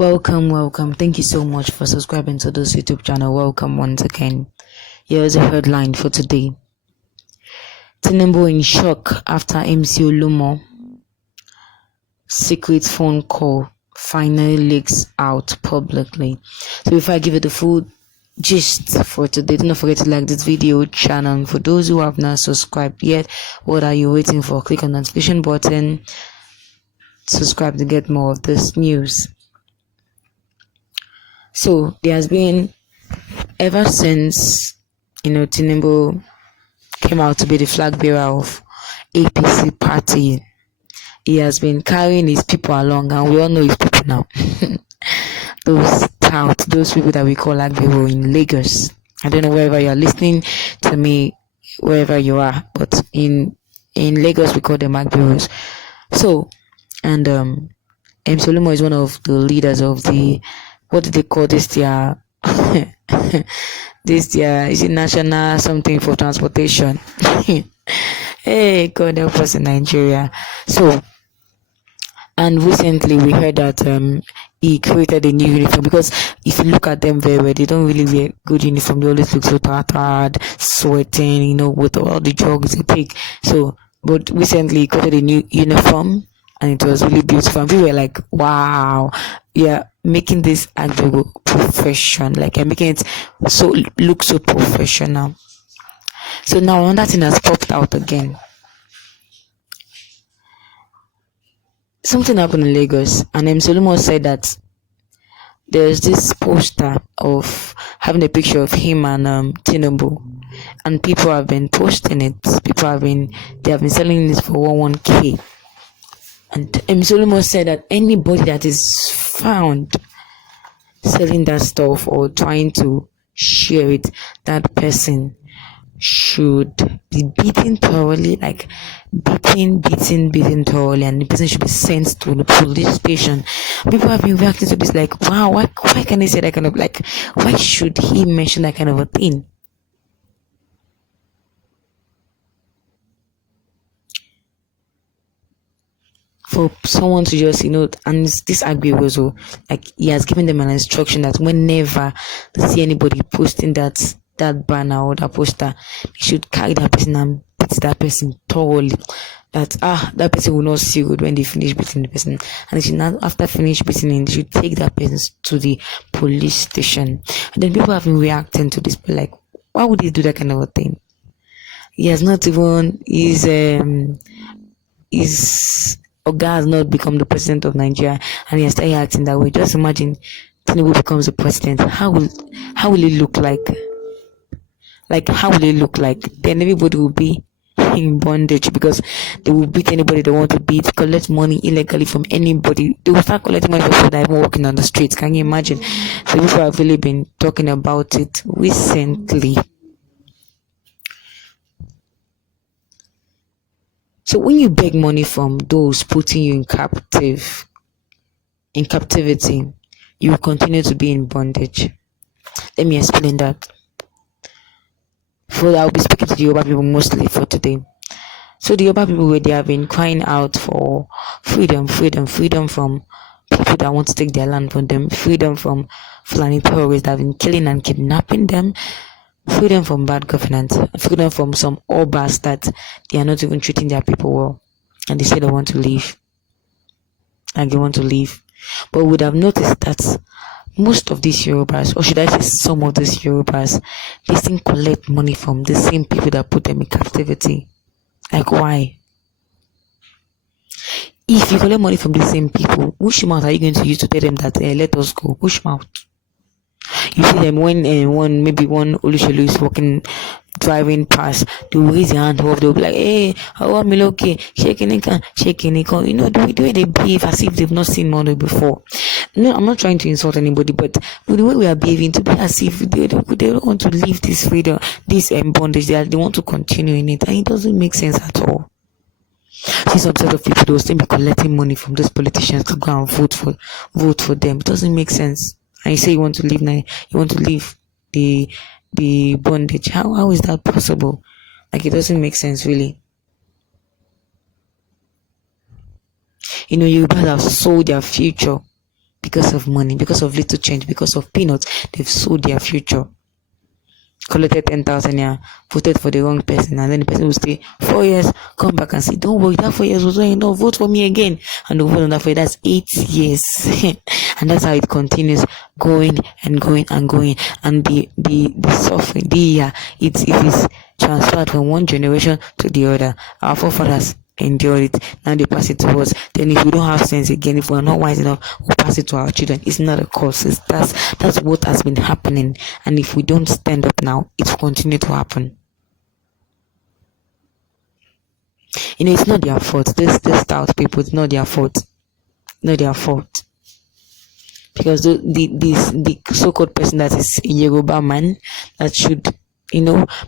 Welcome. Thank you so much for subscribing to this YouTube channel. Welcome once again. Here's a headline for today. Tinubu in shock after MC Oluomo'S secret phone call finally leaks out publicly. So before I give you the full gist for today, don't forget to like this video channel. For those who have not subscribed yet, what are you waiting for? Click on the notification button, subscribe to get more of this news. So there has been, ever since Tinubu came out to be the flag bearer of APC party, he has been carrying his people along, and we all know his people now. those people that we call Agbero in Lagos. I don't know wherever you are listening to me, wherever you are, but in Lagos we call them Agberos. So, and MC Oluomo is one of the leaders of the, what do they call this? Their is it national something for transportation? Hey, God help us in Nigeria. So, and recently we heard that he created a new uniform, because if you look at them very well, they don't really wear good uniform. They always look so tired, sweating, with all the drugs they take. So, but recently he created a new uniform, and it was really beautiful. And we were like, wow, yeah, making this Agbero profession, like you're making it look so professional. So now another thing has popped out again. Something happened in Lagos, and MC Oluomo said that there's this poster of having a picture of him and Tinubu, and people have been posting it. They have been selling this for 1k. And MC Oluomo said that anybody that is found selling that stuff or trying to share it, that person should be beaten thoroughly, like beaten thoroughly, and the person should be sent to the police station. People have been reacting to this like, wow, why can they say that kind of, like, why should he mention that kind of a thing? For someone to just, and this Agbero, like, he has given them an instruction that whenever they see anybody posting that banner or that poster, they should carry that person and beat that person thoroughly. That person will not see good when they finish beating the person, and they should not, after finish beating him, they should take that person to the police station. And then people have been reacting to this, but like, why would he do that kind of a thing? He has not even Oga has not become the president of Nigeria, and he has started acting that way. Just imagine Tinubu becomes the president. How will it look like? Like, how will it look like? Then everybody will be in bondage, because they will beat anybody they want to beat, collect money illegally from anybody. They will start collecting money from people that are even walking on the streets. Can you imagine? So people have really been talking about it recently. So when you beg money from those putting you in captivity, you will continue to be in bondage. Let me explain that. I'll be speaking to the Yoruba people mostly for today. So the Yoruba people, where they have been crying out for freedom from people that want to take their land from them, freedom from Fînàlly terrorists that have been killing and kidnapping them, freedom from bad governance, freedom from some obas that they are not even treating their people well, and they say they want to leave. But we would have noticed that most of these Yorubas, or should I say some of these Yorubas, they still collect money from the same people that put them in captivity. Like, why? If you collect money from the same people, which mouth are you going to use to tell them that let us go? Which mouth? You see them when one Oluomo'S is driving past, they will raise their hand up, they'll be like, hey, how am I okay? Shaking it, the way they behave as if they've not seen money before. No, I'm not trying to insult anybody, but with the way we are behaving, to be as if they don't want to leave this freedom, this bondage, they want to continue in it, and it doesn't make sense at all. See, some set of people, they'll still be collecting money from those politicians to go and vote for them. It doesn't make sense. And you say you want to leave now, you want to leave the bondage. How is that possible? Like, it doesn't make sense, really. Yorubas have sold their future because of money, because of little change, because of peanuts. They've sold their future. Collected 10,000, yeah, voted for the wrong person, and then the person will stay 4 years, come back and say, don't worry, that 4 years was not enough, vote for me again, and they'll vote on that 4 years. That's 8 years. And that's how it continues, going and going and going. And the suffering, it is transferred from one generation to the other. Our forefathers endure it, now they pass it to us. Then if we don't have sense again, if we're not wise enough, we'll pass it to our children. It's not a curse. That's what has been happening, and if we don't stand up now, it will continue to happen. It's not their fault. This stout people, it's not their fault. Not their fault. Because the so-called person that is a Yoruba man that should be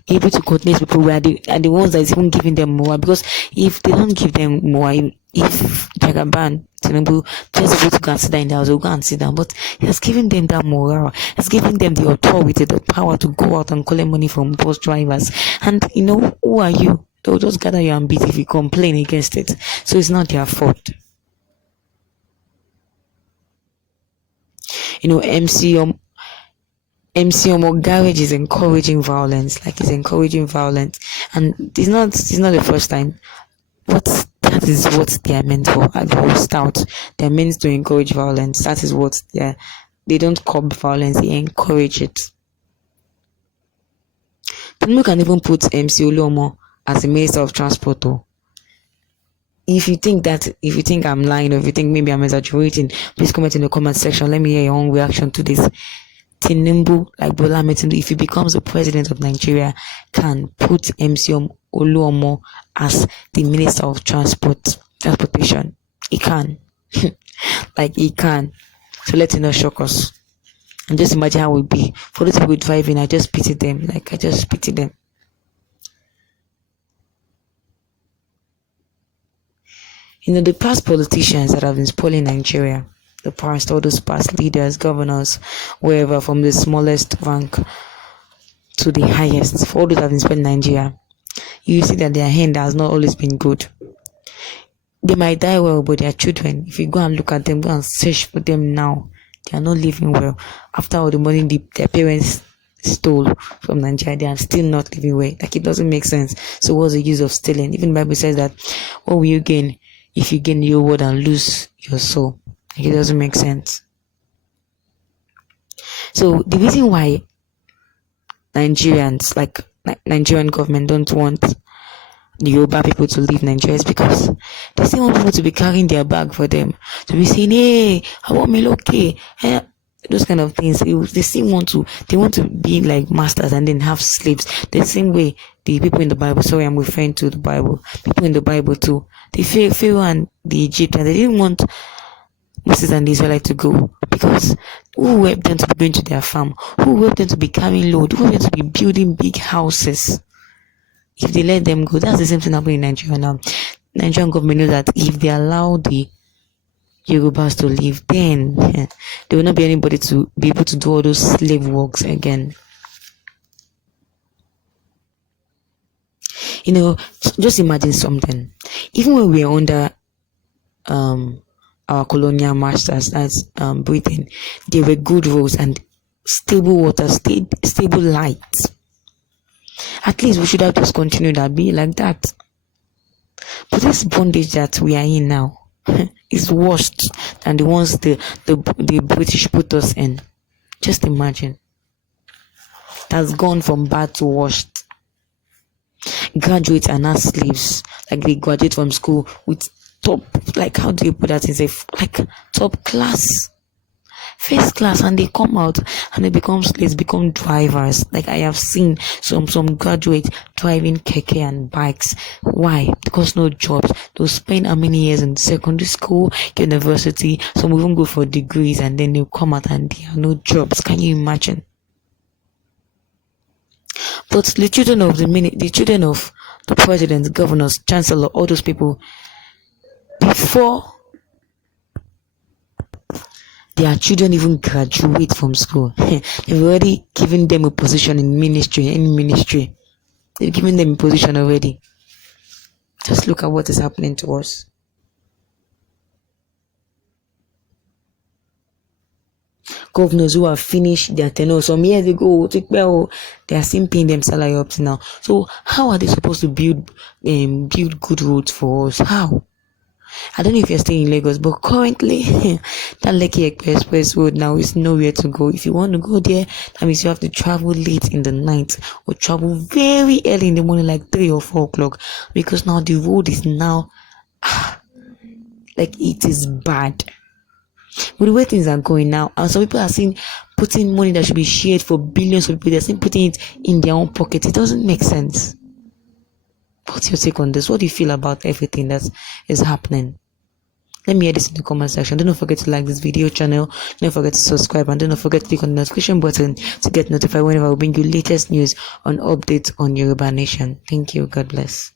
able to coordinate people are the ones that is even giving them more. Because if they don't give them more, if Jagaban, Tinubu, just able to go and sit down in the house, they'll go and sit down. But he has given them that morale. He's giving them the authority, the power to go out and collect money from bus drivers. And who are you? They'll just gather your beat if you complain against it. So it's not their fault. MC Omo Garage is encouraging violence, like he's encouraging violence, and it's not the first time. But that is what they are meant for. At the whole stout, they're meant to encourage violence. That is what they don't curb violence; they encourage it. Tinubu can even put MC Oluomo as the Minister of Transport. Though. If you think I'm lying, or if you think maybe I'm exaggerating, please comment in the comment section. Let me hear your own reaction to this. Tinubu, like Bola Ahmed Tinubu, if he becomes the president of Nigeria, can put MC Oluomo as the Minister of Transportation. He can. Like, he can. So let it not shock us. And just imagine how it would be. For those people driving, I just pity them. Like, I just pity them. The past politicians that have been spoiling Nigeria, all those past leaders, governors, wherever, from the smallest rank to the highest, for all those that have been spoiling Nigeria, you see that their hand has not always been good. They might die well, but their children, if you go and look at them, go and search for them now, they are not living well. After all the money their parents stole from Nigeria, they are still not living well. Like, it doesn't make sense. So what's the use of stealing? Even the Bible says that, what will you gain if you gain your word and lose your soul? Like, it doesn't make sense. So the reason why Nigerians, like Nigerian government, don't want the Yoruba people to leave Nigeria is because they still want people to be carrying their bag for them, to be saying, hey, I want me okay, those kind of things. They still want to be like masters and then have slaves. The same way the people in the Bible, sorry, I'm referring to the Bible, people in the Bible too, the Pharaoh and the Egyptians, they didn't want Moses and the Israelites to go, because who helped them to be going to their farm? Who helped them to be carrying load? Who helped them to be building big houses? If they let them go, that's the same thing happening in Nigeria now. Nigerian government knows that if they allow the Yorubas to leave, then there will not be anybody to be able to do all those slave works again. Just imagine something. Even when we are under our colonial masters, that's Britain, there were good roads and stable water, stable light. At least we should have just continued that, be like that. But this bondage that we are in now is worse than the ones the British put us in. Just imagine. That's gone from bad to worse. Graduates are now slaves. Like, they graduate from school with top, like, how do you put that in safe? Like, top class, first class, and they come out and they become slaves, become drivers. Like, I have seen some graduates driving keke and bikes. Why? Because no jobs. They'll spend how many years in secondary school, university, some will even go for degrees, and then they'll come out and there are no jobs. Can you imagine? But the children of the president, governors, chancellor, all those people, before their children even graduate from school, they've already given them a position in any ministry. They've given them a position already. Just look at what is happening to us. governors who have finished their tenure some years ago, they are still paying them salary up to now. So how are they supposed to build good roads for us? How? I don't know if you're staying in Lagos, but currently that Léàkéd Express Road now is nowhere to go. If you want to go there, that means you have to travel late in the night or travel very early in the morning, like 3 or 4 o'clock, because now the road is now like it is bad. With the way things are going now, and some people are seeing putting money that should be shared for billions of people, they're seeing putting it in their own pockets. It doesn't make sense. What's your take on this? What do you feel about everything that is happening? Let me hear this in the comment section. Don't forget to like this video channel. Don't forget to subscribe, and don't forget to click on the notification button to get notified whenever I bring you latest news on updates on Yoruba Nation. Thank you. God bless.